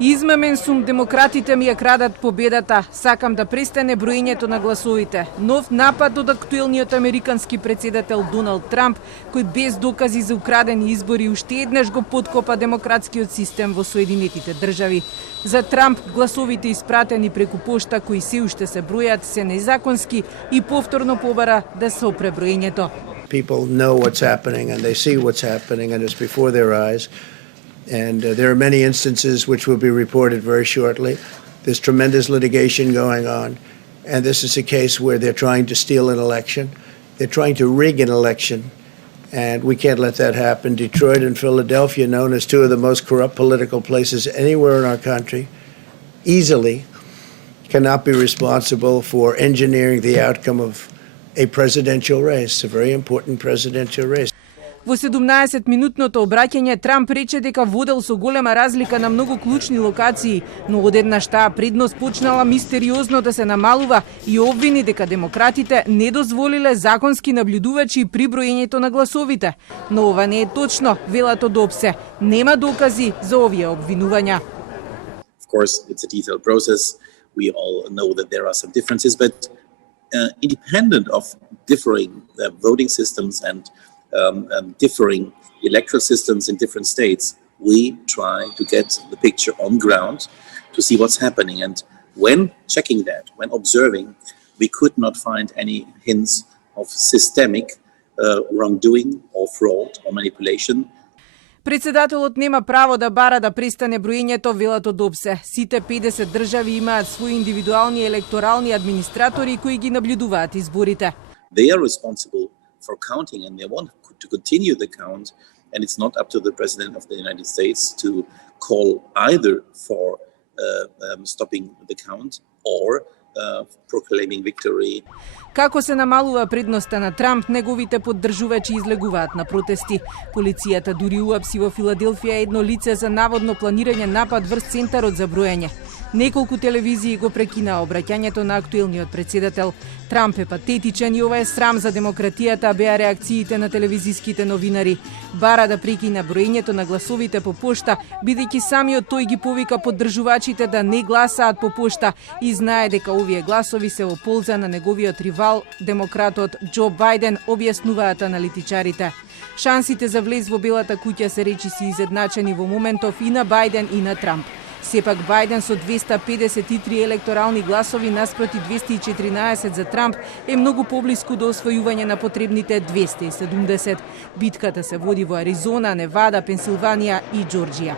Измамен сум, демократите ми ја крадат победата. Сакам да престане броењето на гласовите. Нов напад од актуелниот американски претседател Доналд Трамп, кој без докази за украдени избори уште еднаш го поткопа демократскиот систем во Соединетите држави. За Трамп гласовите испратени преку пошта кои се уште се бројат се незаконски и повторно побара да се опре броењето. People know what's happening and they see what's happening and it's before their eyes. And there are many instances which will be reported very shortly. There's tremendous litigation going on. And this is a case where they're trying to steal an election. They're trying to rig an election. And we can't let that happen. Detroit and Philadelphia, known as two of the most corrupt political places anywhere in our country, easily cannot be responsible for engineering the outcome of a presidential race, a very important presidential race. Во 17-минутното обраќање Трамп рече дека водел со голема разлика на многу клучни локации, но одеднаш таа предност почнала мистериозно да се намалува и обвини дека демократите не дозволиле законски наблюдувачи при броењето на гласовите. Но ова не е точно, велат од ОПСЕ. Нема докази за овие обвинувања. Of course, it's a detailed process. We all know that there are some differences, but independent of differing voting systems and differing electoral systems in different states, we try to get the picture on ground to see what's happening. And when checking that, when observing, we could not find any hints of systemic wrongdoing or fraud or manipulation. Председателот нема право да бара да престане броењето, велат од ОПСЕ. Сите 50 држави имаат своји индивидуални електорални администратори кои ги наблюдуваат изборите. They are responsible for counting and they want to continue the count, and it's not up to the President of the United States to call either for stopping the count or proclaiming victory. Како се намалува предноста на Трамп, неговите поддржувачи излегуваат на протести. Полицијата дури уапси во Филаделфија едно лице за наводно планирање напад врз центарот за броење. Неколку телевизии го прекинаа обраќањето на актуелниот претседател. Трамп е патетичен и ова е срам за демократијата, беа реакциите на телевизиските новинари. Бара да прекина броењето на гласовите по пошта, бидејќи самиот тој ги повика поддржувачите да не гласаат по пошта и знае дека овие гласови се во полза на неговиот ривал, демократот Џо Бајден, објаснуваат аналитичарите. Шансите за влез во Белата куќа се речиси изедначени во моментов и на Бајден и на Трамп. Сепак Бајден со 253 електорални гласови наспроти 214 за Трамп е многу поблиску до освојување на потребните 270. Битката се води во Аризона, Невада, Пенсилванија и Џорџија.